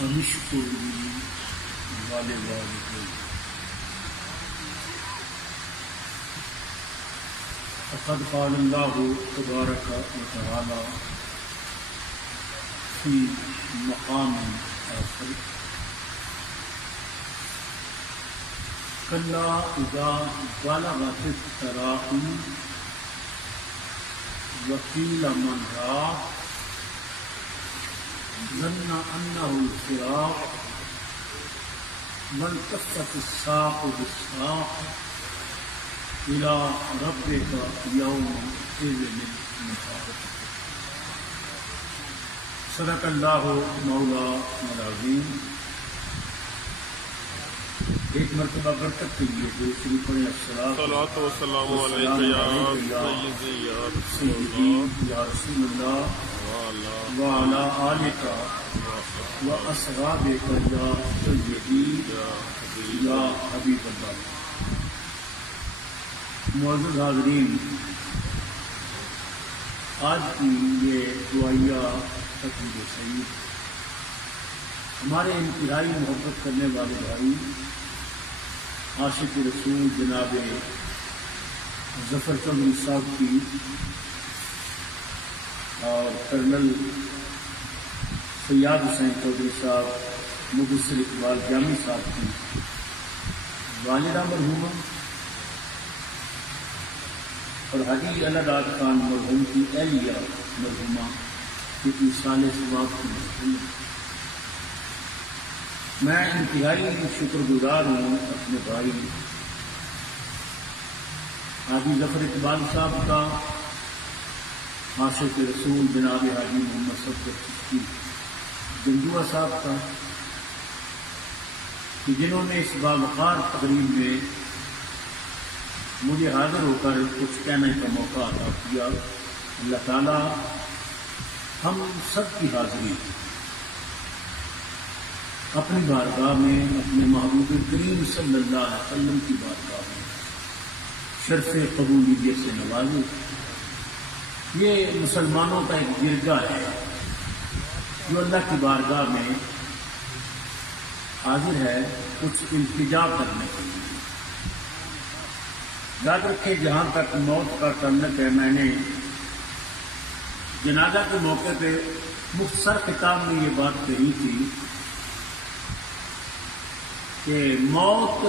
انشکر لی ولوالدیک فقد قال اللہ تبارک وتعالی فی مقام آخر کلا اذا بلغت التراقی وقیل من راق ظن انه الفراق والتفت الساق بالساق الى ربك يومئذ المساق صدق اللہ مولانا العظیم. ایک مرتبہ برکت کے لیے جو شریف پڑھیں الصلاۃ والسلام علیک یا سیدی یا رسول اللہ وعلی آلک واصحابک یا سیدی یا حبیب اللہ. معزز حاضرین، آج کی یہ دعائیہ تقریب سعید ہمارے انتہائی محبت کرنے والے بھائی عاشق رسول جناب ظفر چودھری صاحب کی اور کرنل سیاد حسین چودھری صاحب مبصر اقبال جامی صاحب کی والدہ مرحومہ اور حاجی الداد خان مرحوم کی اہلیہ مرحومہ کی سال ثواب کی محفل. میں انتہائی شکر گزار ہوں اپنے بھائی حاجی ظفر اقبال صاحب کا، عاشق رسول جناب حاجی محمد صفدر چشتی گنجوہ صاحب کا، کہ جنہوں نے اس باوقار تقریب میں مجھے حاضر ہو کر کچھ کہنے کا موقع عطا کیا. اللہ تعالیٰ ہم سب کی حاضری اپنی بارگاہ میں اپنے محبوب کریم صلی اللہ علیہ وسلم کی بارگاہ میں شرف قبولیت سے نوازے. یہ مسلمانوں کا ایک جرگہ ہے جو اللہ کی بارگاہ میں حاضر ہے کچھ التجا کرنے کے لیے. یاد رکھے جہاں تک موت کا تعلق ہے، میں نے جنازہ کے موقع پہ مختصر خطاب میں یہ بات کہی تھی کہ موت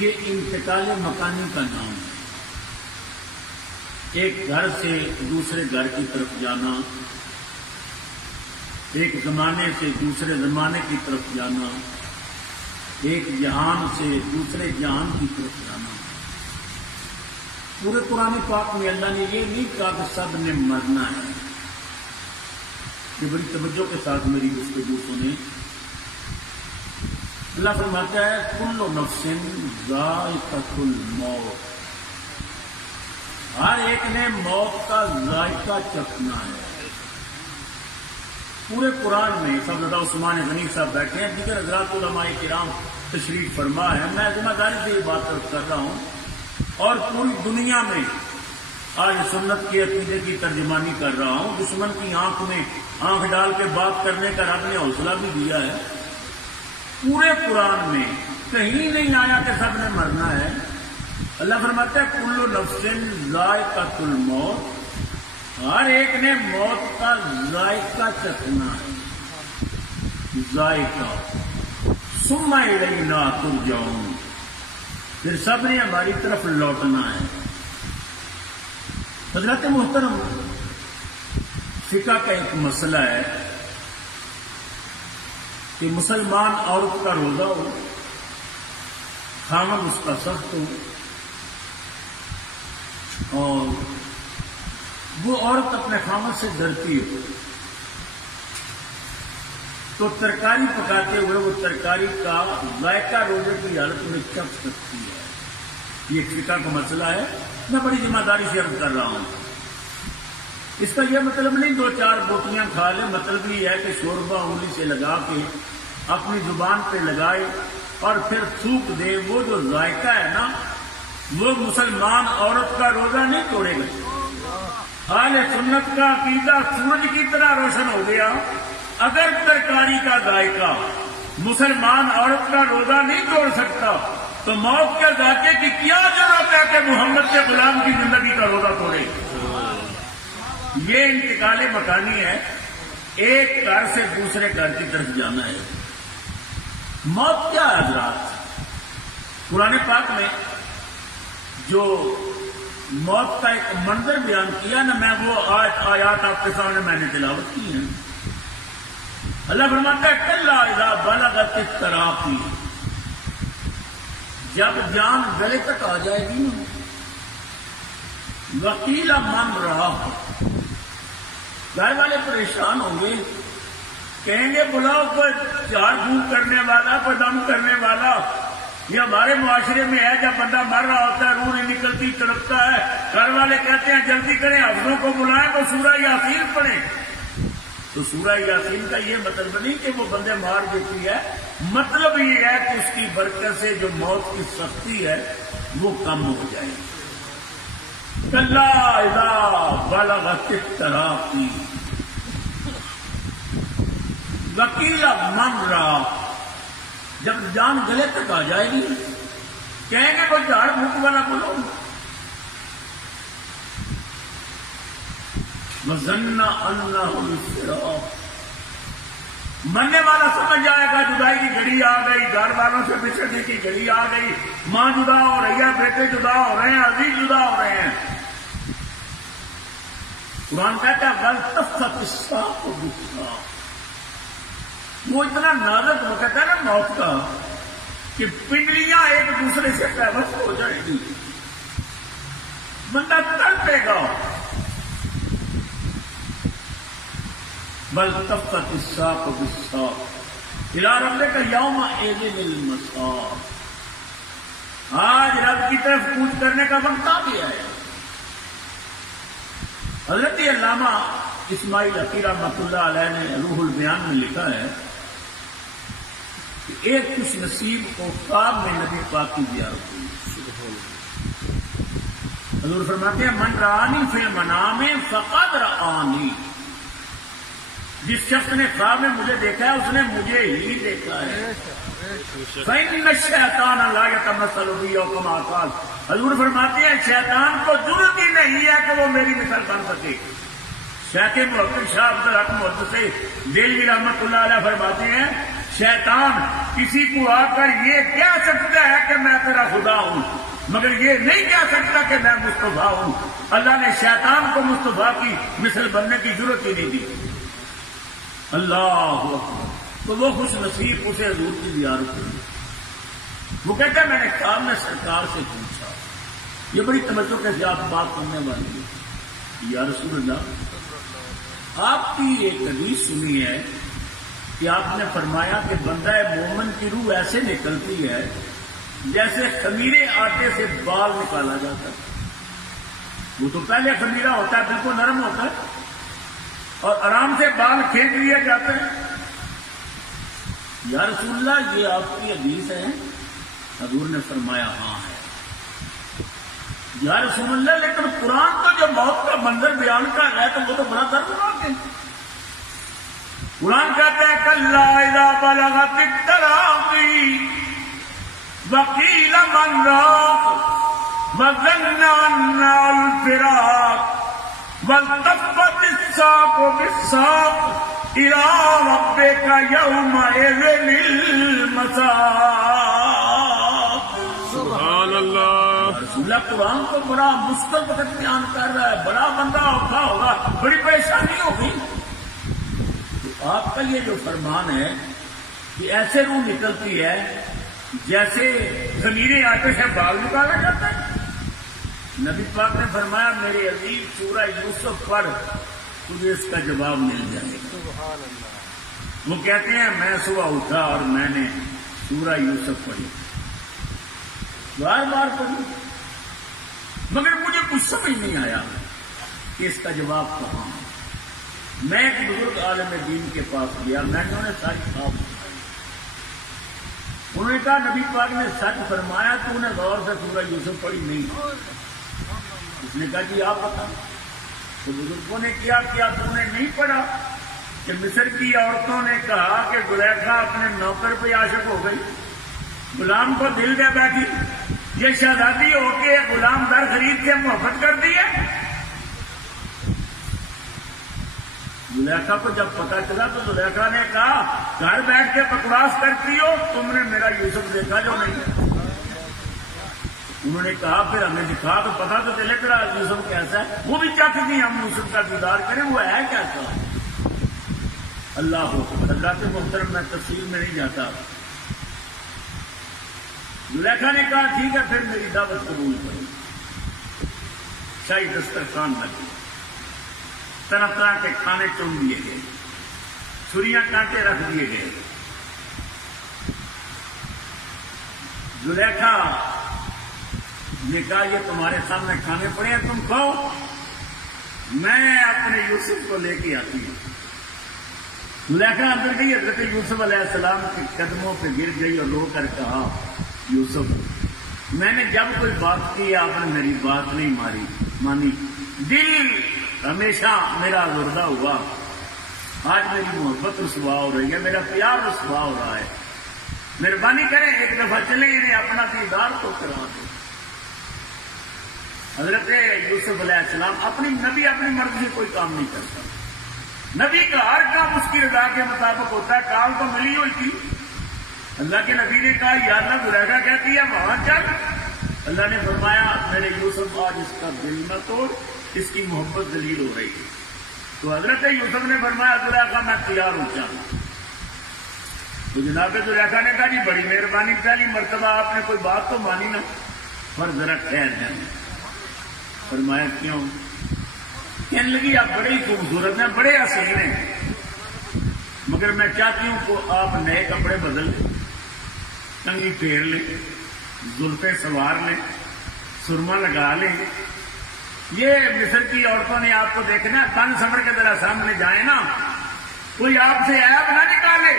یہ انتقال مکانی کا نام ہے. ایک گھر سے دوسرے گھر کی طرف جانا، ایک زمانے سے دوسرے زمانے کی طرف جانا، ایک جہان سے دوسرے جہان کی طرف جانا. پورے قرآن پاک میں اللہ نے یہ نہیں کہا کہ سب نے مرنا ہے. یہ بڑی توجہ کے ساتھ میری گفتگو سنیں. اللہ فرماتا ہے کل نفس ذائقۃ الموت، ہر ایک نے موت کا ذائقہ چکھنا ہے. پورے قرآن میں سبزدہ عثمان غنی صاحب بیٹھے ہیں، دیگر حضرات علماء کرام تشریف فرما ہے. میں ذمہ داری سے یہ بات کر رہا ہوں اور پوری دنیا میں آج سنت کے عقیدے کی ترجمانی کر رہا ہوں. دشمن کی آنکھ میں آنکھ ڈال کے بات کرنے کا رب نے حوصلہ بھی دیا ہے. پورے قرآن میں کہیں نہیں آیا کہ سب نے مرنا ہے. اللہ فرماتا ہے کل نفس ذائقۃ الموت، ہر ایک نے موت کا ذائقہ چکھنا ہے. ذائقہ ثم الینا ترجعون، پھر سب نے ہماری طرف لوٹنا ہے. حضرات محترم، فقہ کا ایک مسئلہ ہے کہ مسلمان عورت کا روزہ ہو، خامد اس کا سخت ہو، اور وہ عورت اپنے خامد سے ڈرتی ہو تو ترکاری پکاتے ہوئے وہ ترکاری کا ذائقہ روزے کی حالت میں چکھ سکتی ہے. یہ فقہ کا مسئلہ ہے، میں بڑی ذمہ داری سے عرض کر رہا ہوں. اس کا یہ مطلب نہیں دو چار بوٹیاں کھا لیں، مطلب یہ ہے کہ شوربہ انگلی سے لگا کے اپنی زبان پہ لگائے اور پھر تھوک دے. وہ جو ذائقہ ہے نا، وہ مسلمان عورت کا روزہ نہیں توڑے گا. اہل سنت کا عقیدہ سورج کی طرح روشن ہو گیا. اگر ترکاری کا ذائقہ مسلمان عورت کا روزہ نہیں توڑ سکتا تو موت کے ذائقے کی کیا ضرورت ہے کہ محمد کے غلام کی زندگی کا روزہ توڑے؟ یہ انتقال مکانی ہے، ایک گھر سے دوسرے گھر کی طرف جانا ہے۔ موت کیا ہے حضرات؟ قرآن پاک میں جو موت کا ایک منظر بیان کیا نا، میں وہ آیات آپ کے سامنے میں نے تلاوت کی ہیں۔ اللہ فرماتا ہے کلا اذا بلغت التراقی، جب جان گلے تک آ جائے گی نا، وکیلا من رہا ہو، گھر والے پریشان ہوں گے، کہیں گے بلاؤ کوئی جھاڑ پھونک کرنے والا، کوئی دم کرنے والا۔ یہ ہمارے معاشرے میں ہے، جب بندہ مر رہا ہوتا ہے روح نہیں نکلتی، تڑپتا ہے، گھر والے کہتے ہیں جلدی کریں، حفظوں کو بلائیں تو سورہ یاسین پڑھیں۔ تو سورہ یاسین کا یہ مطلب نہیں کہ وہ بندے مار دیتی ہے، مطلب یہ ہے کہ اس کی برکت سے جو موت کی سختی ہے وہ کم ہو جائے۔ کلا اذا بلغت التراقی وکیلا من رہا، جب جان گلے تک آ جائے گی کہیں گے کوئی جھاڑ پھونک والا بولو، وظن انہ الفراق، مرنے والا سمجھ جائے گا جدائی کی گھڑی آ گئی، گھر والوں سے بچھڑنے کی گھڑی آ گئی، ماں جدا ہو رہی ہے، بیٹے جدا ہو رہے ہیں، عزیز جدا ہو رہے ہیں۔ قرآن کہتا ہے والتفت الساق بالساق، وہ اتنا نازک وقت ہے نا موت کا کہ پنڈلیاں ایک دوسرے سے پیوست ہو جائیں گی، بندہ تڑپے گا۔ والتفت الساق بالساق الى ربک یومئذ المساق، آج رب کی طرف کوچ کرنے کا وقت آ گیا ہے۔ حضرت علامہ اسماعیل حقی رحمۃ اللہ علیہ نے روح البیان میں لکھا ہے کہ ایک خوش نصیب کو خواب میں نبی پاک کی زیارت ہوئی۔ حضور فرماتے ہیں من رآنی فی المنام فقد رآنی، جس شخص نے خواب میں مجھے دیکھا ہے اس نے مجھے ہی دیکھا ہے۔ فإن الشیطان لا یتمثل بی او کما قال، حضور فرماتے ہیں شیطان کو ضرورت ہی نہیں ہے کہ وہ میری مثال بن سکے۔ شیخ محقق شاہ عبدالحق محدثی دہلوی رحمۃ اللہ علیہ فرماتے ہیں شیطان کسی کو آ کر یہ کہہ سکتا ہے کہ میں تیرا خدا ہوں، مگر یہ نہیں کہہ سکتا کہ میں مصطفیٰ ہوں۔ اللہ نے شیطان کو مصطفیٰ کی مثل بننے کی ضرورت ہی نہیں دی۔ اللہ اکبر، تو وہ خوش نصیب اسے حضور کی زیارت ہوئی۔ وہ کہتا ہے میں نے خواب میں سرکار سے پوچھا، یہ بڑی توجہ کے ساتھ بات کرنے والی ہے، یا رسول اللہ آپ کی ایک حدیث سنی ہے کہ آپ نے فرمایا کہ بندہ مومن کی روح ایسے نکلتی ہے جیسے خمیرے آٹے سے بال نکالا جاتا ہے۔ وہ تو پہلے خمیرہ ہوتا ہے، بالکل نرم ہوتا ہے اور آرام سے بال کھینچ لیے جاتے ہیں۔ یا رسول اللہ یہ آپ کی حدیث ہے؟ حضور نے فرمایا ہاں ہے۔ یا رسول اللہ لیکن قرآن تو جو موت کا منظر بیان کر رہا ہے تو وہ تو بڑا دردناک ہے۔ قرآن کہتا ہے کلا اذا بلغت التراقی وقیل من راق وظن انہ الفراق والتفت الساق بالساق الى ربک یومئذ المساق۔ سبحان اللہ۔ رسول اللہ قرآن کو بڑا مشکل وقت بیان کر رہا ہے، بڑا بندہ اوکھا ہوگا، بڑی پریشانی ہوگی۔ تو آپ کا یہ جو فرمان ہے کہ ایسے روح نکلتی ہے جیسے خمیرے آٹے سے بال نکالا جاتا ہے۔ نبی پاک نے فرمایا میرے عزیز سورہ یوسف پڑھ، تجھے اس کا جواب مل جائے گا۔ سبحان اللہ۔ وہ کہتے ہیں میں صبح اٹھا اور میں نے سورہ یوسف پڑھی، بار بار پڑھی، مگر مجھے کچھ سمجھ نہیں آیا کہ اس کا جواب کہاں ہے۔ میں ایک بزرگ عالم دین کے پاس گیا، میں نے انہیں ساری خواب سنائی۔ انہوں نے کہا نبی پاک نے سچ فرمایا، تو نے غور سے سورہ یوسف پڑھی نہیں؟ اس نے کہا جی آپ بتا۔ تو بزرگوں نے کیا تو نے نہیں پڑھا؟ کہ مصر کی عورتوں نے کہا کہ زلیخا اپنے نوکر پہ عاشق ہو گئی، غلام کو دل دے بیٹھی، یہ شہزادی ہو کے غلام در خرید کے محبت کر دی ہے۔ زلیخا کو جب پتا چلا تو زلیخا نے کہا گھر بیٹھ کے بکواس کرتی ہو، تم نے میرا یوسف دیکھا جو نہیں؟ انہوں نے کہا پھر ہمیں دکھا تو پتا تو چلے تیرا یوسف کیسا ہے۔ وہ بھی چاہتی تھی ہم یوسف کا دیدار کریں، وہ ہے کیسا؟ اللہ کے محترم میں تفصیل میں نہیں جاتا۔ زلیخا نے کہا ٹھیک ہے پھر میری دعوت قبول کرو۔ شاہی دسترخوان لگی، طرح طرح کے کھانے چن دیے گئے، چھریاں کانٹے رکھ دیے گئے۔ زلیخا نے کہا یہ تمہارے سامنے کھانے پڑے ہیں، تم کھاؤ، میں اپنے یوسف کو لے کے آتی ہوں۔ زلیخا اندر گئی، حضرت یوسف علیہ السلام کے قدموں پہ گر گئی اور رو کر کہا یوسف میں نے جب کوئی بات کی آپ نے میری بات نہیں مانی، دل ہمیشہ میرا زردہ ہوا، آج میری محبت رسوا ہو رہی ہے، میرا پیار رسوا ہو رہا ہے، مہربانی کریں ایک دفعہ چلیں انہیں اپنا دیدار تو کروا دیں۔ حضرت یوسف علیہ السلام نبی اپنی مرضی سے کوئی کام نہیں کرتا، نبی کا ہر کام اس کی رضا کے مطابق ہوتا ہے۔ کام تو ملی ہوئی تھی، اللہ کے نبی نے کہا یا اللہ زلیخا کہتی ہے وہاں چل، اللہ نے فرمایا میرے یوسف آج اس کا دل نہ توڑ، اس کی محبت ذلیل ہو رہی ہے۔ تو حضرت یوسف نے فرمایا زلیخا میں تیار ہوں چاہوں۔ تو جناب زلیخا نے کہا جی بڑی مہربانی، پہلی مرتبہ آپ نے کوئی بات تو مانی نا، پر ذرا ٹھہر جائیں۔ فرمایا کیوں؟ کہنے لگی آپ بڑے ہی خوبصورت ہیں، بڑے حسین ہیں، مگر میں چاہتی ہوں کہ آپ نئے کپڑے بدل لیں، کنگھی پھیر لیں، زلفیں سنوار لیں، سرما لگا لیں۔ یہ مصر کی عورتوں نے آپ کو دیکھنا، تن سمر کے ذرا سامنے جائیں نا، کوئی آپ سے عیب نہ نکالے۔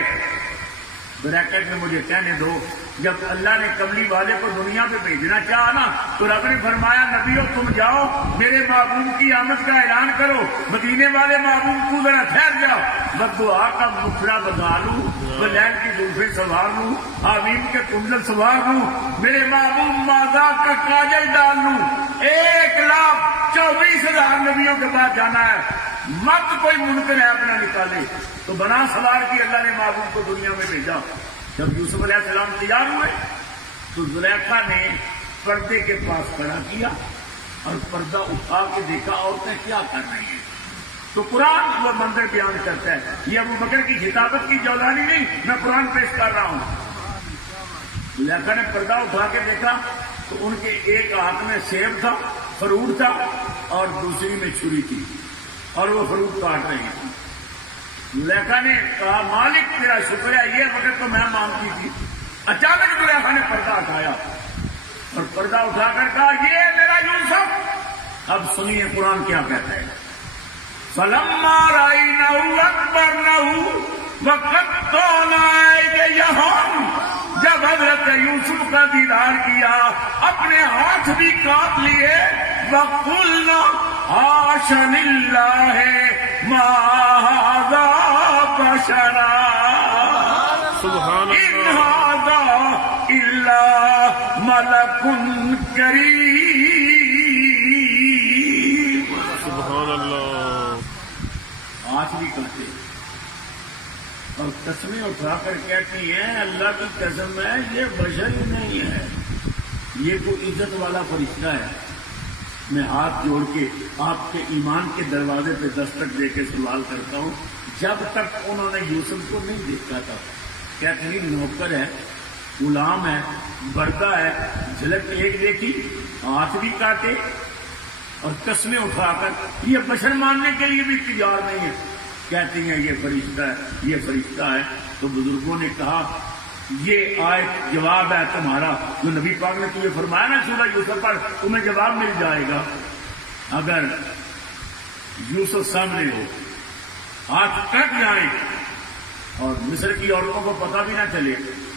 بریکٹ میں مجھے کہنے دو، جب اللہ نے کملی والے کو دنیا پہ بھیجنا چاہا نا تو رب نے فرمایا نبیو تم جاؤ میرے محبوب کی آمد کا اعلان کرو، مدینے والے محبوب کو ذرا ٹھہر جاؤ، بس دعا کا مکھڑا بگا لوں، بلیل کی زلفیں سنوار لوں، آمین کے کنڈل سنوار لوں، میرے محبوب ماذا کا کاجل ڈال لوں۔ 1,24,000 نبیوں کے بعد جانا ہے، مت کوئی منکر عیب نہ نکالے۔ تو بنا سوار کی اللہ نے محبوب کو دنیا میں بھیجا۔ جب یوسف علیہ السلام تیار ہوئے تو زلیخا نے پردے کے پاس کھڑا کیا اور پردہ اٹھا کے دیکھا عورتیں کیا کر رہی ہیں۔ تو قرآن وہ منظر بیان کرتا ہے، یہ ابو بکر کی خطابت کی جولانی نہیں، میں قرآن پیش کر رہا ہوں۔ زلیخا نے پردہ اٹھا کے دیکھا تو ان کے ایک ہاتھ میں سیب تھا، فروٹ تھا، اور دوسری میں چھری تھی، اور وہ فروٹ کاٹ رہی تھی۔ زلیخا نے کہا مالک تیرا شکر ہے، یہ وقت تو میں مانگتی تھی۔ اچانک زلیخا نے پردہ اٹھایا اور پردہ اٹھا کر کہا یہ میرا یوسف۔ اب سنیے قرآن کیا کہتا ہے، فلما رأینہ اکبرنہ وقطعنا ایدیہم، جب حضرت یوسف کا دیدار کیا اپنے ہاتھ بھی کاٹ لیے، وقلنا حاش للہ ما ھذا بشرا ان ھذا الا ملک کریم۔ سبحان اللہ۔ ہاتھ بھی کاٹے اور قسمیں اٹھا کر کہتی ہیں اللہ کی قسم ہے یہ بشر ہی نہیں ہے، یہ کوئی عزت والا فرشتہ ہے۔ میں ہاتھ جوڑ کے آپ کے ایمان کے دروازے پہ دستک دے کے سوال کرتا ہوں، جب تک انہوں نے یوسف کو نہیں دیکھا تھا، کیا کہیں نوکر ہے، غلام ہے، بردہ ہے، جھلک ایک دیکھی، ہاتھ بھی کاٹے اور قسمیں اٹھا کر یہ بشر ماننے کے لیے بھی تیار نہیں ہے، کہتی ہیں یہ فرشتہ ہے، یہ فرشتہ ہے۔ تو بزرگوں نے کہا یہ آیت جواب ہے تمہارا، جو نبی پاک نے تمہیں فرمایا نا سورہ یوسف پر، تمہیں جواب مل جائے گا۔ اگر یوسف سامنے ہو، ہاتھ کٹ جائیں اور مصر کی عورتوں کو پتہ بھی نہ چلے،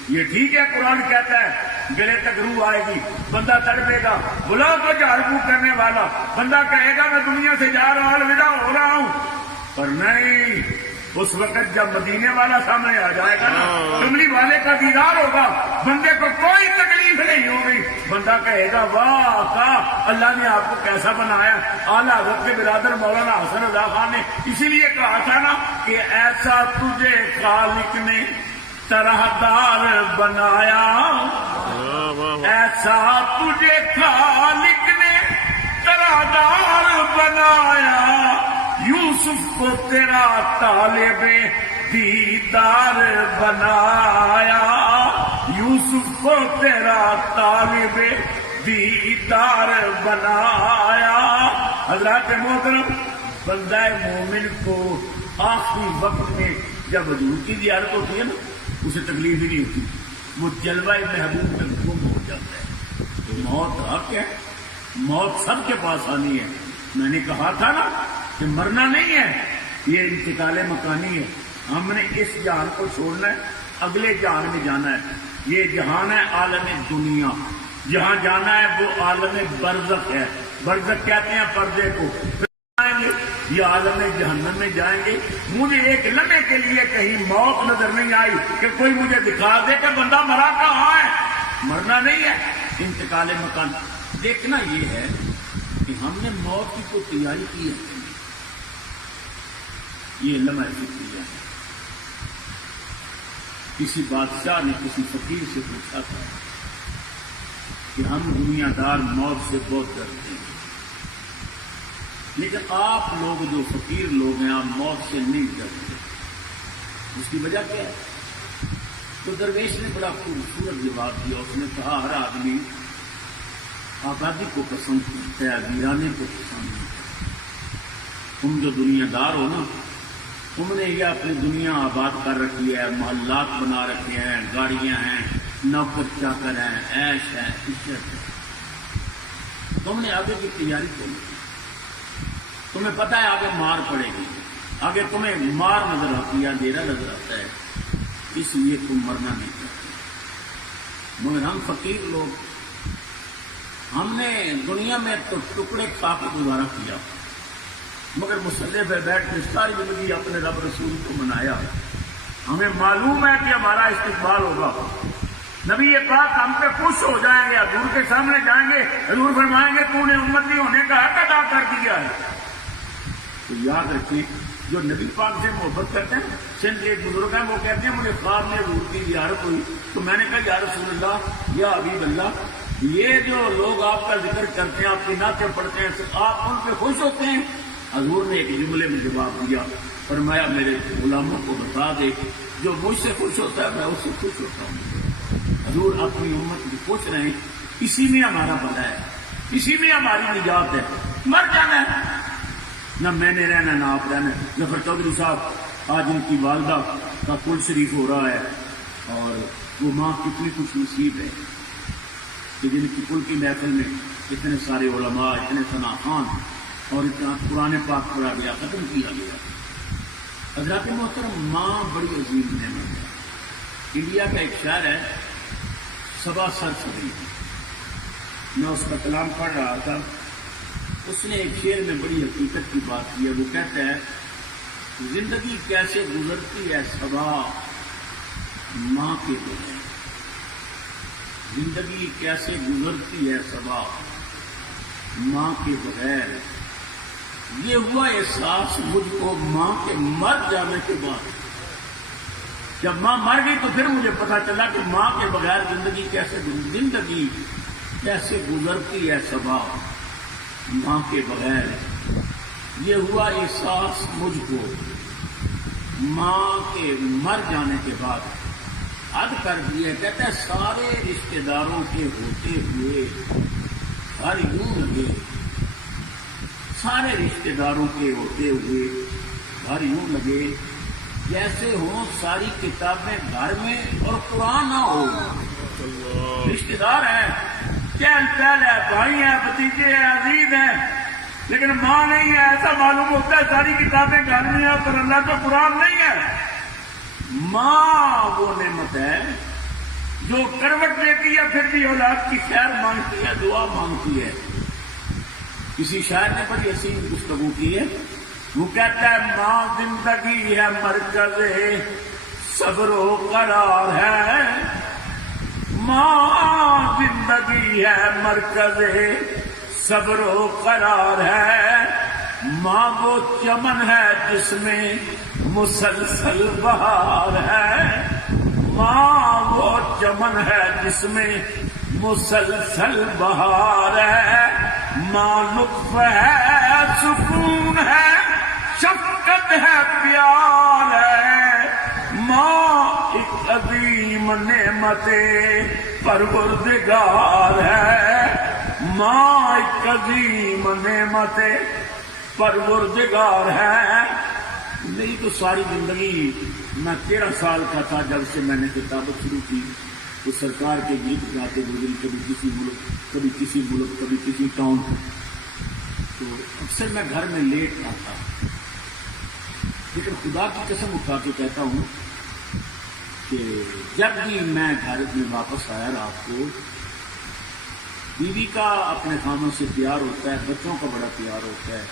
یہ ٹھیک ہے قرآن کہتا ہے گلے تک روح آئے گی، بندہ تڑپے گا، بلا تو جھاڑ پھونک کرنے والا، بندہ کہے گا میں دنیا سے جا رہا ہوں، الوداع ہو رہا ہوں، پر نہیں، اس وقت جب مدینے والا سامنے آ جائے گا نا، کملی والے کا دیدار ہوگا، بندے کو کوئی تکلیف نہیں ہوگی، بندہ کہے گا واہ کا اللہ نے آپ کو کیسا بنایا۔ اعلیٰ حضرت کے برادر مولانا حسن رضا خان نے اسی لیے کہا تھا نا کہ ایسا تجھے خالق نے طرح دار بنایا، ایسا تجھے خالق نے طرح دار بنایا، یوسف کو تیرا طالب دیدار بنایا، یوسف کو تیرا طالب دیدار بنایا۔ حضرات محترم، بندہ مومن کو آخری وقت میں جب حضور کی زیارت ہوتی ہے نا، اسے تکلیف ہی نہیں ہوتی، وہ جلوہ محبوب میں گم ہو جاتا ہے۔ موت حق ہے، موت سب کے پاس آنی ہے۔ میں نے کہا تھا نا کہ مرنا نہیں ہے، یہ انتقال مکانی ہے۔ ہم نے اس جہان کو چھوڑنا ہے، اگلے جہان میں جانا ہے۔ یہ جہان ہے عالم دنیا، جہاں جانا ہے وہ عالم برزخ ہے۔ برزخ کہتے ہیں پردے کو، جائیں گے یہ عالم جہنم میں جائیں گے۔ مجھے ایک لمحے کے لیے کہیں موت نظر نہیں آئی کہ کوئی مجھے دکھا دے کہ بندہ مرا کہاں ہے۔ مرنا نہیں ہے، انتقال مکان۔ دیکھنا یہ ہے کہ ہم نے موت کی کوئی تیاری کی ہے، یہ لمحہ فکریہ ہے۔ کسی بادشاہ نے کسی فقیر سے پوچھا تھا کہ ہم دنیا دار موت سے بہت ڈرتے ہیں، لیکن آپ لوگ جو فقیر لوگ ہیں آپ موت سے نہیں ڈرتے، اس کی وجہ کیا ہے؟ تو درویش نے بڑا خوبصورت جواب دیا۔ اس نے کہا ہر آدمی آبادی کو پسند کرتا ہے، ویرانے کو پسند نہیں کرتا۔ تم جو دنیا دار ہو نا، تم نے یہ اپنی دنیا آباد کر رکھی ہے، محلات بنا رکھے ہیں، گاڑیاں ہیں، نوکر چاکر ہیں، عیش ہے، عزت ہے۔ تم نے آگے کی تیاری کی، تمہیں پتہ ہے آگے مار پڑے گی، آگے تمہیں مار نظر آتی ہے، اندھیرا نظر آتا ہے، اس لیے تم مرنا نہیں چاہتے۔ مگر ہم فقیر لوگ، ہم نے دنیا میں تو ٹکڑے کھا کے گزارا کیا، مگر مسلح پہ بیٹھ کے ساری زندگی اپنے رب رسول کو منایا۔ ہمیں معلوم ہے کہ ہمارا استقبال ہوگا، نبی یہ بات ہم پہ خوش ہو جائیں گے، حضور کے سامنے جائیں گے، حضور فرمائیں گے تو نے امتی ہونے کا حق ادا کر دیا ہے۔ تو یاد رکھیں، جو نبی پاک سے محبت کرتے ہیں، سندھ کے ایک بزرگ ہیں، وہ کہتے ہیں مجھے خواب میں حضور کی زیارت ہوئی، تو میں نے کہا یا رسول اللہ یا حبیب اللہ، یہ جو لوگ آپ کا ذکر کرتے ہیں، آپ کی نعتیں پڑھتے ہیں، آپ ان پہ خوش ہوتے ہیں؟ حضور نے ایک جملے میں جواب دیا، فرمایا میرے غلاموں کو بتا دے جو مجھ سے خوش ہوتا ہے میں اس سے خوش ہوتا ہوں۔ حضور اپنی امت کو خوش رہیں، اسی میں ہمارا بھلا ہے، اسی میں ہماری نجات ہے۔ مر جانا ہے، نہ میں نے رہنا نہ آپ رہنا۔ ظفر چودھری صاحب آج ان کی والدہ کا کل شریف ہو رہا ہے، اور وہ ماں کتنی خوش نصیب ہے کہ جن کی کل کی محفل میں اتنے سارے علماء، اتنے ثنا خان اور اتنا قرآن پاک پڑھا گیا، ختم کیا گیا۔ حضرات محترم، ماں بڑی عظیم نعمت ہے۔ انڈیا کا ایک شہر ہے سبا سرسبری، میں اس کا کلام پڑھ رہا تھا، اس نے ایک شعر میں بڑی حقیقت کی بات کی ہے۔ وہ کہتا ہے زندگی کیسے گزرتی ہے سبا ماں کے بغیر، زندگی کیسے گزرتی ہے سبا ماں کے بغیر، یہ ہوا احساس مجھ کو ماں کے مر جانے کے بعد۔ جب ماں مر گئی تو پھر مجھے پتا چلا کہ ماں کے بغیر زندگی کیسے گزرتی ہے سبا ماں کے بغیر، یہ ہوا احساس مجھ کو ماں کے مر جانے کے بعد۔ حد کر دیا، کہتا ہے سارے رشتے داروں کے ہوتے ہوئے ہر یوں لگے، سارے رشتے داروں کے ہوتے ہوئے گھر یوں لگے جیسے ہوں ساری کتابیں گھر میں اور قرآن نہ ہو۔ رشتے دار ہیں، چہل پہل ہے، بھائی ہیں، بھتیجے ہیں، عزیز ہیں، لیکن ماں نہیں ہے۔ ایسا معلوم ہوتا ہے ساری کتابیں گھر میں ہیں اور اللہ کا قرآن نہیں ہے۔ ماں وہ نعمت ہے جو کروٹ دیتی ہے، پھر بھی اولاد کی خیر مانگتی ہے، دعا مانگتی ہے۔ کسی شاعر نے بڑی حسین گفتگو کی ہے، وہ کہتا ہے ماں زندگی ہے مرکز صبر و قرار ہے، ماں زندگی ہے مرکز صبر و قرار ہے، ماں وہ چمن ہے جس میں مسلسل بہار ہے، ماں وہ چمن ہے جس میں مسلسل بہار ہے، ماں لطف ہے سکون ہے شفقت ہے پیار ہے، ماں ایک عظیم نعمت پروردگار ہے، ماں ایک عظیم نعمت پروردگار ہے۔ میری تو ساری زندگی، میں 13 سال کا تھا جب سے میں نے کتابت شروع کی، تو سرکار کے گیت گاتے گزری، کبھی کسی ملک کبھی کسی ملک کبھی کسی ٹاؤن، تو اکثر میں گھر میں لیٹ آتا، لیکن خدا کی قسم اٹھا کے کہتا ہوں کہ جب بھی میں گھر میں واپس آیا رات کو، بیوی کا اپنے خامن سے پیار ہوتا ہے، بچوں کا بڑا پیار ہوتا ہے،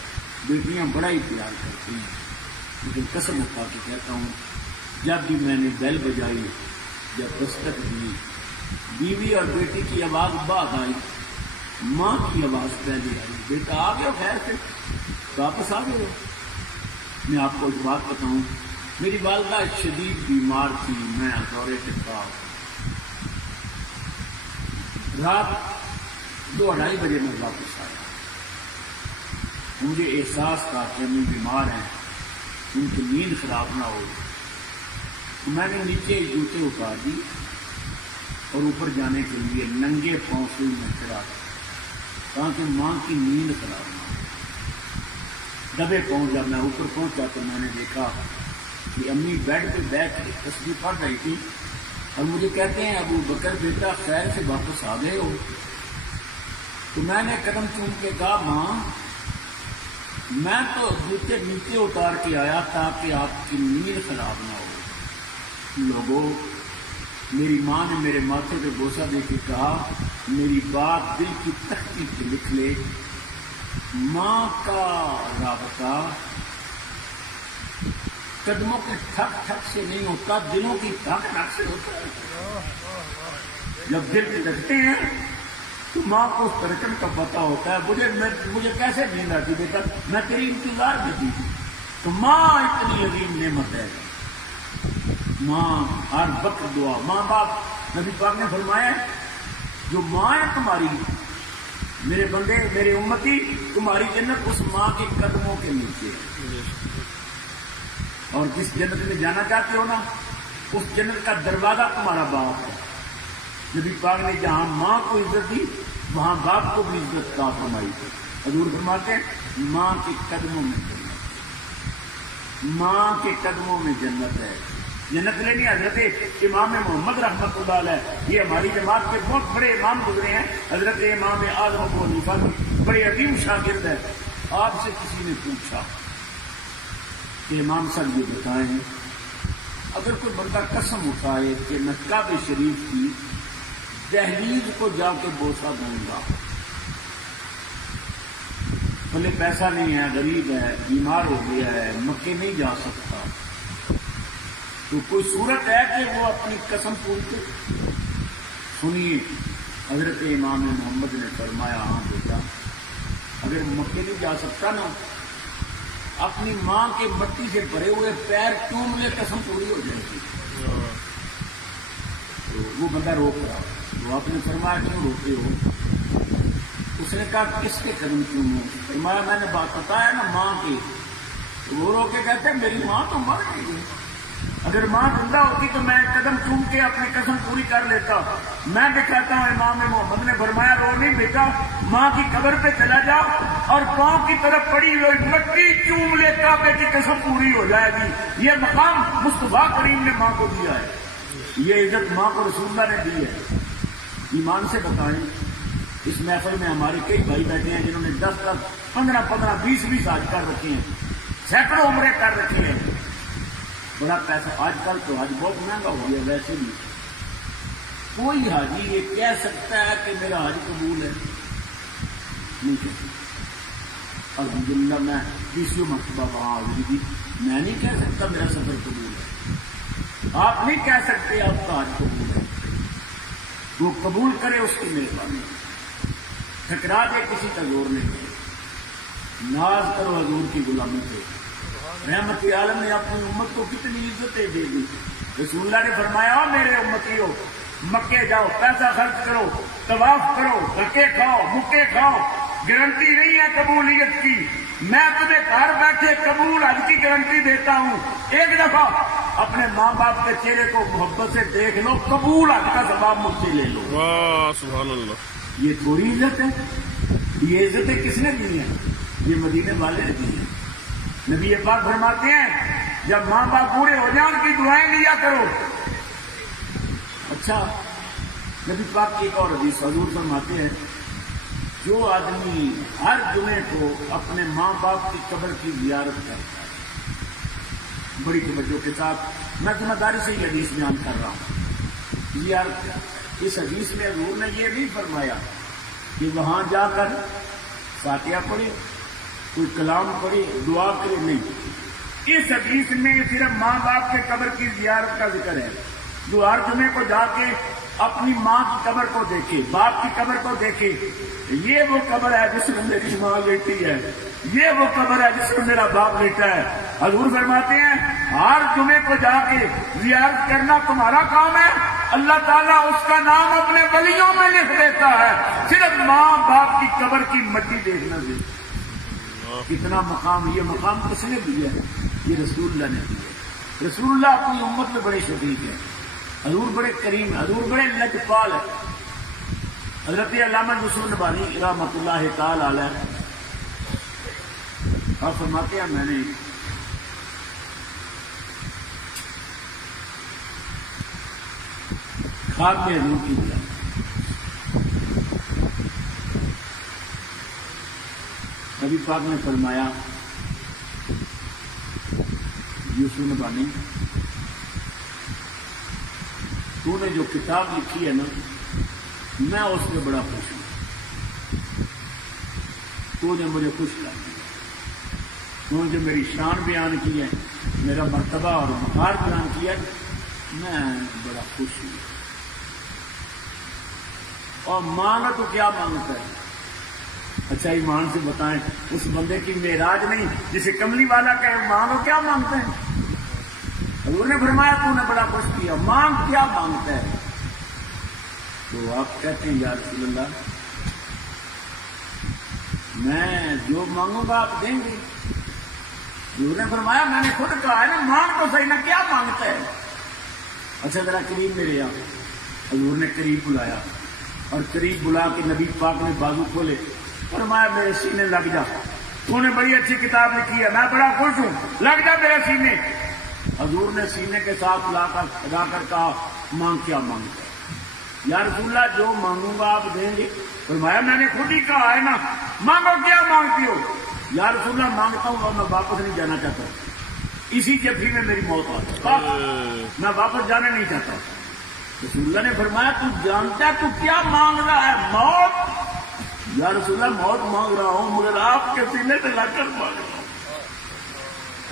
بیٹیاں بڑا ہی پیار کرتی ہیں، لیکن قسم اٹھا کے کہتا ہوں جب بھی میں نے بیل بجائی، جب دستک دی، بیوی اور بیٹی کی آواز بعد آئی، ماں کی آواز پہلے آئی، بیٹا آ گئے ہو خیر سے، واپس آ گئے ہو۔ میں آپ کو ایک بات بتاؤں، میری والدہ شدید بیمار تھی، میں دورے کے تھا، رات 2-2:30 بجے میں واپس آیا، مجھے احساس تھا کہ امی بیمار ہیں، ان کی نیند خراب نہ ہو، میں نے نیچے جوتے اتار دی اور اوپر جانے کے لیے ننگے پاؤں سے میں چڑھا تاکہ ماں کی نیند خراب نہ ہو۔ دبے پاؤں جب میں اوپر پہنچا تو میں نے دیکھا کہ امی بیڈ پہ بیٹھ کے تسبیح پڑھ رہی تھی اور مجھے کہتے ہیں ابو بکر بیٹا خیر سے واپس آ گئے ہو؟ تو میں نے قدم چوم کے کہا ماں میں تو جوتے نیچے اتار کے آیا تاکہ آپ کی نیند خراب نہ ہو۔ لوگوں، میری ماں نے میرے ماتھے پہ بوسہ دے کے کہا میری بات دل کی تختی پہ لکھ لے، ماں کا رابطہ قدموں کے ٹھک ٹھک سے نہیں ہوتا، دلوں کی ٹھک ٹھک سے ہوتا ہے۔ جب دل پہ رکھتے ہیں تو ماں کو اس دھڑکن کا پتہ ہوتا ہے۔ مجھے کیسے نیند آتی بیٹا، میں تیری انتظار میں تھی، تو ماں اتنی عظیم نعمت ہے۔ ماں ہر وقت دعا، ماں باپ، نبی پاک نے فرمایا جو ماں ہے تمہاری، میرے بندے میرے امتی، تمہاری جنت اس ماں کے قدموں کے نیچے ہے۔ اور جس جنت میں جانا چاہتے ہو نا، اس جنت کا دروازہ تمہارا باپ ہے۔ نبی پاک نے جہاں ماں کو عزت دی وہاں باپ کو بھی عزت کا فرمائی۔ حضور فرماتے ہیں ماں کے قدموں میں جنت، ماں کے قدموں میں جنت ہے۔ جنت لینی حضرت امام محمد رحمۃ اللہ علیہ، یہ ہماری جماعت کے بہت بڑے امام گزرے ہیں، حضرت امام اعظم ابو حنیفہ کے بڑے عظیم شاگرد ہیں۔ آپ سے کسی نے پوچھا کہ امام صاحب یہ بتائیں اگر کوئی بندہ قسم اٹھائے کہ میں کعبہ شریف کی دہلیز کو جا کے بوسہ دوں گا، بھلے پیسہ نہیں ہے، غریب ہے، بیمار ہو گیا ہے، مکے نہیں جا سکتا، تو کوئی صورت ہے کہ وہ اپنی قسم پوری کرے؟ سنیے، حضرت امام محمد نے فرمایا ہاں بیٹا، اگر مکے نہیں جا سکتا نا، اپنی ماں کے مٹی سے بھرے ہوئے پیر چوم لے، قسم پوری ہو جائے گی۔ تو وہ بندہ روک رہا، تو آپ نے فرمایا کیوں روکتے ہو؟ اس نے کہا کس کے قدم چوموں؟ فرمایا میں نے بات بتایا نا ماں کی۔ تو وہ رو کے کہتے ہیں میری ماں تو مر گئی، اگر ماں زندہ ہوتی تو میں قدم چوم کے اپنی قسم پوری کر لیتا۔ میں دکھاتا ہوں امام محمد نے فرمایا رو نہیں بیٹا، ماں کی قبر پہ چلا جا اور پاؤں کی طرف پڑی ہوئی مٹی چوم لے، کعبے کی قسم پوری ہو جائے گی۔ یہ مقام مصطفیٰ کریم نے ماں کو دیا ہے، یہ عزت ماں کو رسول اللہ نے دی ہے۔ ایمان سے بتائیں، اس محفل میں ہمارے کئی بھائی بیٹھے ہیں جنہوں نے 10 15 20 حج کر رکھے ہیں، سینکڑوں عمرے کر رکھے ہیں، بڑا پیسہ۔ آج کل تو حج بہت مہنگا ہو گیا، ویسے بھی کوئی حاجی یہ کہہ سکتا ہے کہ میرا حج قبول ہے؟ نہیں کہہ سکتا۔ الحمدللہ میں 20 مرتبہ وہاں حاضری دی. میں نہیں کہہ سکتا میرا سفر قبول ہے، آپ نہیں کہہ سکتے آپ کا حج قبول ہے. وہ قبول کرے اس کی مہربانی، ٹھکرا دے کسی کا زور نہیں کرے. ناز کرو حضور کی غلامی پہ. رحمت عالم نے اپنی امت کو کتنی عزتیں دے دی. رسول اللہ نے فرمایا میرے امتیوں مکے جاؤ، پیسہ خرچ کرو، طواف کرو، دھکے کھاؤ، مکے کھاؤ، گارنٹی نہیں ہے قبولیت کی. میں تمہیں گھر بیٹھے قبول حج کی گارنٹی دیتا ہوں. ایک دفعہ اپنے ماں باپ کے چہرے کو محبت سے دیکھ لو، قبول حج کا ثواب مجھ سے لے لو. واہ سبحان اللہ. یہ تھوڑی عزت ہے. یہ عزتیں کس نے دی ہیں؟ یہ مدینے والے نے دی ہیں. نبی پاک فرماتے ہیں جب ماں باپ پورے ہو جائیں ان کی دعائیں لیا کرو. اچھا نبی پاک کی ایک اور حدیث حضور فرماتے ہیں جو آدمی ہر جمعے کو اپنے ماں باپ کی قبر کی زیارت کرتا ہے، بڑی توجہ کے ساتھ میں ذمہ داری سے یہ حدیث بیان کر رہا ہوں. زیارت اس حدیث میں حضور نے یہ نہیں فرمایا کہ وہاں جا کر فاتحہ پڑھے، کوئی کلام پڑھے، دعا کرے، نہیں. اس حدیث میں صرف ماں باپ کے قبر کی زیارت کا ذکر ہے. جو ہر جمعے کو جا کے اپنی ماں کی قبر کو دیکھے، باپ کی قبر کو دیکھے، یہ وہ قبر ہے جس میں میری ماں لیٹی ہے، یہ وہ قبر ہے جس میں میرا باپ لیٹا ہے. حضور فرماتے ہیں ہر جمعے کو جا کے زیارت کرنا تمہارا کام ہے. اللہ تعالیٰ اس کا نام اپنے ولیوں میں لکھ دیتا ہے. صرف ماں باپ کی قبر کی مٹی دیکھنا سے کتنا مقام. یہ مقام کس نے دیا ہے؟ یہ رسول اللہ نے دیا ہے. رسول اللہ اپنی امت میں بڑے شفیق ہیں. حضور بڑے کریم، حضور بڑے لجپال ہیں. حضرت علامہ یوسف نبھانی رحمۃ اللہ تعالی علیہ آپ فرماتے ہیں میں نے خواب میں حضور کی بلا نبی پاک نے فرمایا یوسف نبھانی تو نے جو کتاب لکھی ہے نا میں اس میں بڑا خوش ہوں. تو نے مجھے خوش کر دیا. تو نے جو میری شان بیان کی ہے، میرا مرتبہ اور مقام بیان کیا ہے، میں بڑا خوش ہوں. اور مانگا تو کیا مانگتا ہے؟ اچھا ایمان سے بتائیں اس بندے کی معراج نہیں جسے کملی والا کہے مانگو کیا مانگتے ہیں؟ حضور نے فرمایا تو نے بڑا خوش کیا، مانگ کیا مانگتا ہے؟ تو آپ کہتے ہیں یا رسول اللہ میں جو مانگوں گا آپ دیں گے. حضور نے فرمایا میں نے خود کہا ہے نا مانگ تو صحیح نہ، کیا مانگتا ہے؟ اچھا ذرا قریب میرے آ. حضور نے قریب بلایا اور قریب بلا کے نبی پاک نے بازو کھولے، فرمایا میرے سینے لگ جا، تو نے بڑی اچھی کتاب لکھی ہے، میں بڑا خوش ہوں، لگ جا میرے سینے. حضور نے سینے کے ساتھ لگا کر کہا مانگ کیا مانگتا ہے؟ یا رسول اللہ جو مانگوں گا آپ دیں گے. فرمایا میں نے خود ہی کہا ہے نا مانگو کیا مانگتی ہو؟ یا رسول اللہ مانگتا ہوں اور میں واپس نہیں جانا چاہتا، اسی جگہ میں میری موت آ جائے، میں واپس جانا نہیں چاہتا. رسول اللہ نے فرمایا تو جانتا ہے تو کیا مانگ رہا ہے؟ موت. یا رسول اللہ موت مانگ رہا ہوں مگر آپ کے سینے سے لگ کر مانگ رہا ہوں.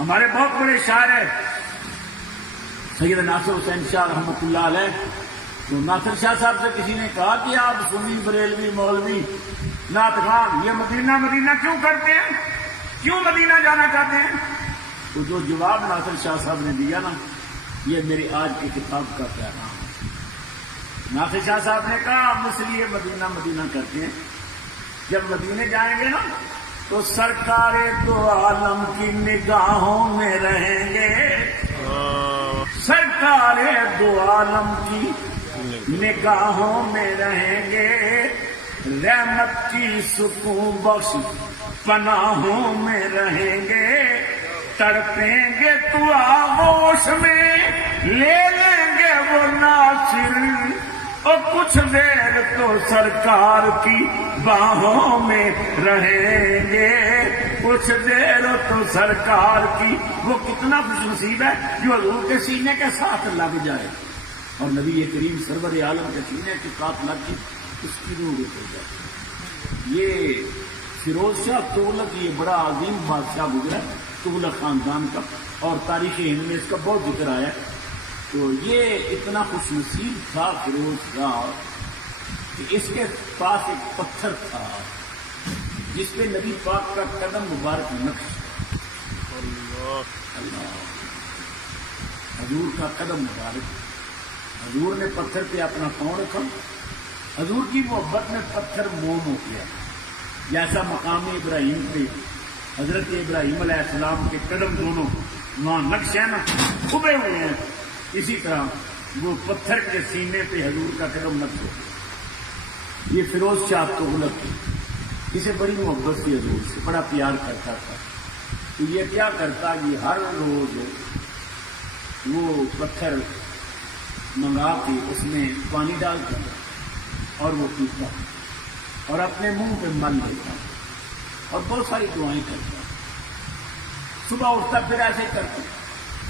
ہمارے بہت بڑے شاعر ہیں سید ناصر حسین شاہ رحمۃ اللہ علیہ. تو ناصر شاہ صاحب سے کسی نے کہا کہ آپ سنی بریلوی مولوی نعت خان یہ مدینہ مدینہ کیوں کرتے ہیں، کیوں مدینہ جانا چاہتے ہیں؟ تو جو جواب ناصر شاہ صاحب نے دیا نا یہ میری آج کی کتاب کا پیغام ہے. ناصر شاہ صاحب نے کہا ہم اس لیے مدینہ مدینہ کرتے ہیں جب مدینے جائیں گے نا تو سرکار دو عالم کی نگاہوں میں رہیں گے، سرکار دو عالم کی نگاہوں میں رہیں گے، رحمت کی سکون بخش پناہوں میں رہیں گے، تڑپیں گے تو آغوش میں لے لیں گے وہ ناصر، اور کچھ دیر تو سرکار کی باہوں میں رہیں گے، کچھ دیر تو سرکار کی. وہ کتنا خوش نصیب ہے جو حضور کے سینے کے ساتھ لگ جائے اور نبی کریم سرور عالم کے سینے کے ساتھ لگ کے اس کی روح ہو جائے. یہ فیروز شاہ تغلق یہ بڑا عظیم بادشاہ گزرا تغلق خاندان کا، اور تاریخ ہند میں اس کا بہت ذکر آیا. تو یہ اتنا خوش نصیب تھا فیروز شاہ کہ اس کے پاس ایک پتھر تھا جس پہ نبی پاک کا قدم مبارک نقش اللہ حضور کا قدم مبارک. حضور نے پتھر پہ اپنا پاؤں رکھا. حضور کی محبت میں پتھر موم ہو گیا. جیسا مقام ابراہیم پہ حضرت ابراہیم علیہ السلام کے قدم دونوں وہاں نقش ہے نا کھبے ہوئے ہیں، اسی طرح وہ پتھر کے سینے پہ حضور کا قدم نقش ہو گیا. یہ فیروز شاہ تغلق اسے بڑی محبت سے حضور سے بڑا پیار کرتا تھا. تو یہ کیا کرتا، یہ ہر روز وہ پتھر منگا کے اس میں پانی ڈالتا اور وہ پیتا اور اپنے منہ پہ مل لیتا اور بہت ساری دعائیں کرتا. صبح اٹھتا پھر ایسے کرتا،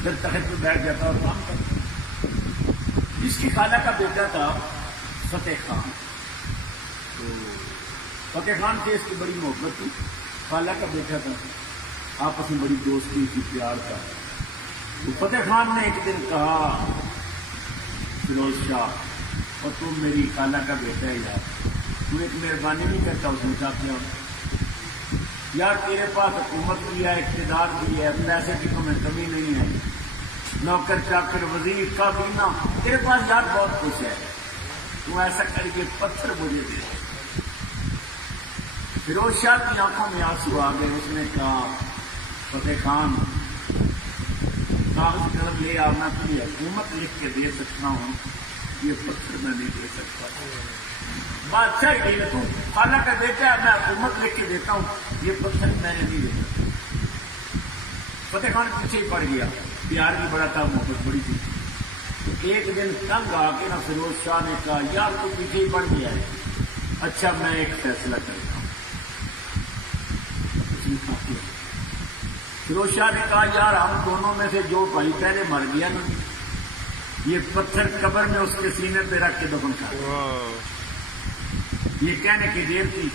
پھر تخت پہ بیٹھ جاتا اور کام کرتا. جس کی خالہ کا بیٹا تھا فتح خان، تو فتح خان سے اس کی بڑی محبت تھی. خالہ کا بیٹا تھا، آپس میں بڑی دوستی تھی، پیار تھا. تو فتح خان نے ایک دن کہا فیروز شاہ، اور تم میری خالہ کا بیٹا ہے یار، تو ایک مہربانی نہیں کرتا اس نے کہا کیا یار تیرے پاس حکومت بھی ہے، اقتدار بھی ہے، پیسے کی تمہیں کمی نہیں ہے، نوکر چاکر وزیر کابینہ تیرے پاس یار بہت کچھ ہے، تو ایسا کر کے پتھر مجھے دے. فیروز شاہ کی آنکھوں میں آنسو آ گئے. اس نے کہا فتح خان کاغذ قلم لے آنا، تمہیں حکومت لکھ کے دے سکتا ہوں، یہ پتھر میں نہیں دے سکتا. بادشاہ کہ تم خالہ کا بیٹا ہے، میں حکومت لکھ کے دیتا ہوں، یہ پتھر میں نے نہیں دے سکتا. فتح خان پیچھے ہی پڑ گیا، پیار بھی بڑا تھا، محبت بڑی تھی. ایک دن تنگ آ کے نا فیروز شاہ نے کہا یار تو پیچھے ہی پڑ گیا ہے، اچھا میں ایک فیصلہ کرتا ہوں. فیروز شاہ نے کہا یار ہم دونوں میں سے جو بھائی پہلے مر گیا نا، یہ پتھر قبر میں اس کے سینے پہ رکھ کے دفن کر دیا. یہ کہنے کی دیر تھی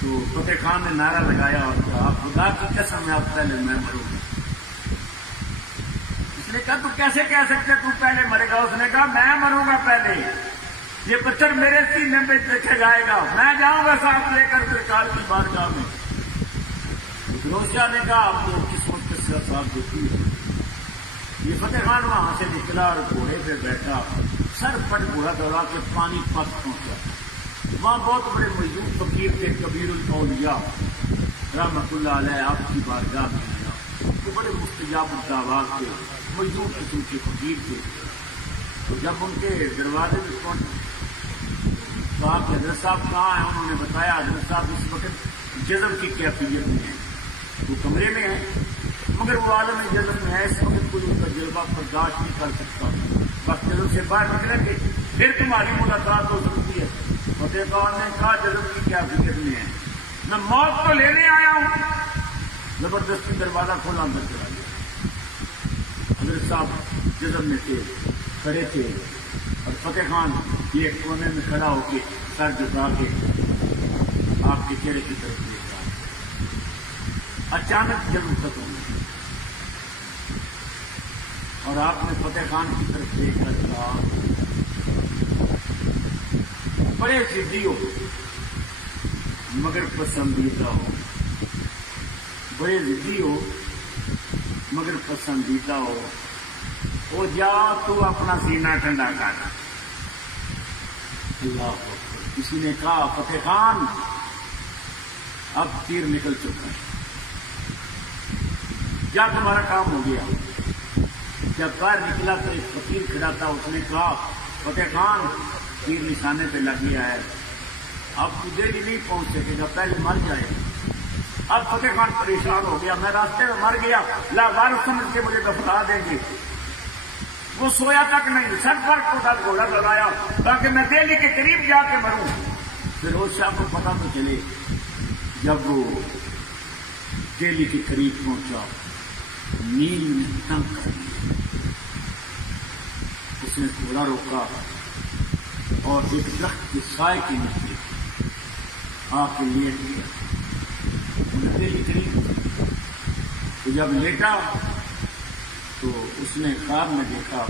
تو فتح خان نے نعرہ لگایا اور کہا خدا کی قسم ہے اب پہلے میں مروں گا. اس نے کہا تو کیسے کہہ سکتے تو پہلے مرے گا؟ اس نے کہا میں مروں گا پہلے، یہ پتھر میرے سینے پہ دیکھا جائے گا، میں جاؤں گا ساتھ لے کر سرکار کی بارگاہ میں. فیروز شاہ نے کہا آپ کو قسمت کے ساتھ دیتی ہے. یہ فتح خان وہاں سے نکلا اور گھوڑے پہ بیٹھا، سر پٹ گھوڑا دوڑا کے پانی پت پہنچا. وہاں بہت بڑے موجود فقیر تھے، کبیر الاولیاء رحمۃ اللہ علیہ، آپ کی بارگاہ میں آیا. وہ بڑے مستجاب الدعوات تھے، موجود قسم کے فقیر تھے. تو جب ان کے دروازے میں پہنچے کہا کہ حضرت صاحب کہاں ہیں؟ انہوں نے بتایا حضرت صاحب اس وقت جذب کی کیفیت میں ہیں، وہ کمرے میں ہے، مگر وہ عالم جذب میں ہے، اس وقت کوئی ان کا جذبہ برداشت نہیں کر سکتا. بس جذب سے باہر نکلیں گے پھر تمہاری ملاقات ہو سکتی ہے. فتح خان نے کہا جذب کی کیا فکر میں ہے، میں موت تو لینے آیا ہوں. زبردستی دروازہ کھولا، اندر چلا گیا. حضرت صاحب جذب میں تھے، کھڑے تھے، اور فتح خان یہ کونے میں کھڑا ہو کے سر جھکا کے آپ کے چہرے کی طرف دیکھ رہا. اچانک جذب ختم ہو گیا اور آپ نے فتح خان کی طرف دیکھ کر کہا بڑے ضدی ہو مگر پسندیدہ ہو، بڑے ضدی ہو مگر پسندیدہ ہو. وہ جا تو اپنا سینہ ٹھنڈا کر. اللہ اکبر. کسی نے کہا فتح خان اب تیر نکل چکا ہے، کیا تمہارا کام ہو گیا؟ جب باہر نکلا تو ایک فقیر کھڑا تھا، اس نے کہا فتح خان تیر نشانے پہ لگ گیا ہے، اب تجھے بھی نہیں پہنچ سکے گا، پہلے مر جائے. اب فتح خان پریشان ہو گیا، میں راستے میں مر گیا، لاوارث سمجھ کے مجھے دفنا دیں گے. وہ سویا تک نہیں، سر پر کو ساتھ گھوڑا لگایا تاکہ میں دہلی کے قریب جا کے مروں. فیروز شاہ کو پتا تو چلے. جب وہ دہلی کے قریب پہنچا، نیل نے تنگ کر دیا. اس نے گھوڑا روکا اور ایک درخت کے سائے کے نیچے آ کے لیٹ گیا. سنتیں لکھ رہی. تو جب لیٹا تو اس نے خواب میں دیکھا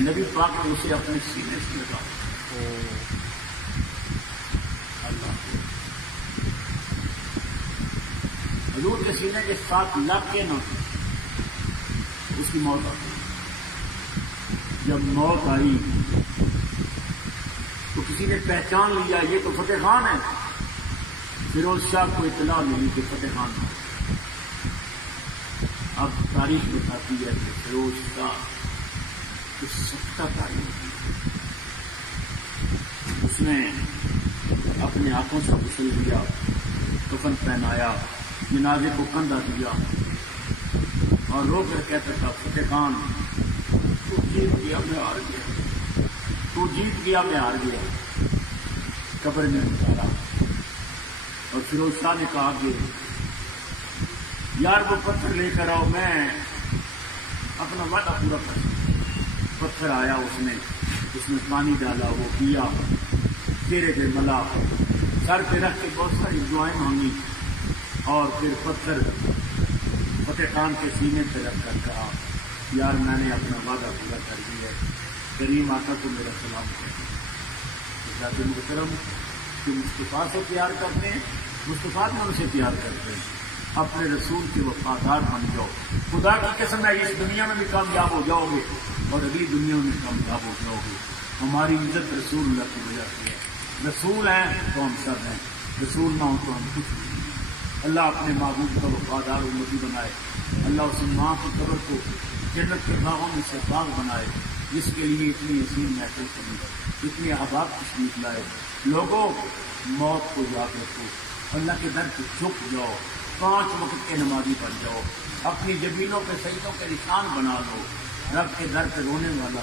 نبی پاک نے اسے اپنے سینے سے لگا. اللہ حضور کے سینے کے ساتھ لگ کے نہ اس کی موت آ گئی. جب موت آئی تو کسی نے پہچان لیا یہ تو فتح خان ہے. فیروز شاہ کو اطلاع ملی کہ فتح خان ہے. اب تاریخ بتاتی ہے کہ فیروز شاہ اس سخت تاریخ اس نے اپنے ہاتھوں سے غسل دیا, کفن پہنایا, جنازے کو کندھا دیا اور رو کر کہتا تھا فتح خان تو جیت گیا میں ہار گیا, تو جیت گیا میں ہار گیا. قبر میں اتارا اور فیروز شاہ نے کہا کہ یار وہ پتھر لے کر آؤ میں اپنا وعدہ پورا کر سکوں. پتھر آیا, اس میں پانی ڈالا, وہ پیا, چہرے پہ ملا, سر پہ رکھ کے بہت ساری دعائیں مانگی اور پھر پتھر فتح خان کے سینے پہ رکھ کر کہا یار میں نے اپنا وعدہ پورا کر دیا ہے, کریم آقا کو میرا سلام کہتے محترم کہ مصطفیٰ سے پیار کرتے ہیں, مصطفیٰ میں ان سے پیار کرتے ہیں, اپنے رسول کے وفادار بن جاؤ. خدا کی قسم ہے اس دنیا میں بھی کامیاب ہو جاؤ گے اور اگلی دنیا میں کامیاب ہو جاؤ گے. ہماری عزت رسول اللہ کی وجہ سے ہے. رسول ہیں تو ہم سب ہیں, رسول نہ ہو تو ہم کچھ نہیں. اللہ اپنے معبود کا وفادار امتی بنائے. اللہ اس ماں کی قبر کو جنت کے باغوں میں سے باغ بنائے جس کے لیے اتنی عظیم محفل کرنی, اتنی آباد تشریف لائے. لوگوں موت کو یاد رکھو, اللہ کے در پہ جھک جاؤ, 5 وقت کے نمازی بن جاؤ, اپنی جبینوں پہ سجدوں کے نشان بنا لو. رب کے در پہ رونے والا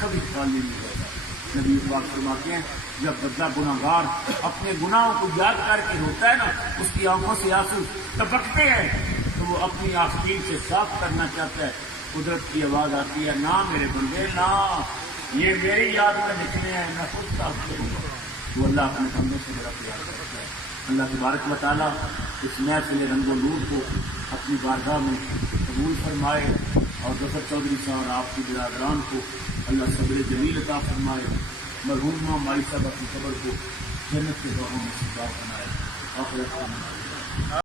کبھی خالی نہیں رہتا. نبی پاک فرماتے ہیں جب بدلا گناہگار اپنے گناہوں کو یاد کر کے روتا ہے نا, اس کی آنکھوں سے آنسو ٹپکتے ہیں تو وہ اپنی آستین سے صاف کرنا چاہتا ہے. قدرت کی آواز آتی ہے نہ میرے بندے نہ, یہ میری یاد میں لکھنے ہیں, میں خود صاف کروں گا. وہ اللہ اپنے بندوں سے بڑا پیار کرتا ہے. اللہ تبارک و تعالیٰ اس محفل رنگ و نور کو اپنی بارگاہ میں قبول فرمائے اور ظفر چودھری صاحب اور آپ کی برادران کو اللہ صبر جمیل عطا فرمائے. مرحومہ مائی صاحب کی قبر کو جنت کے باغوں میں سجا بنائے. آخرت کا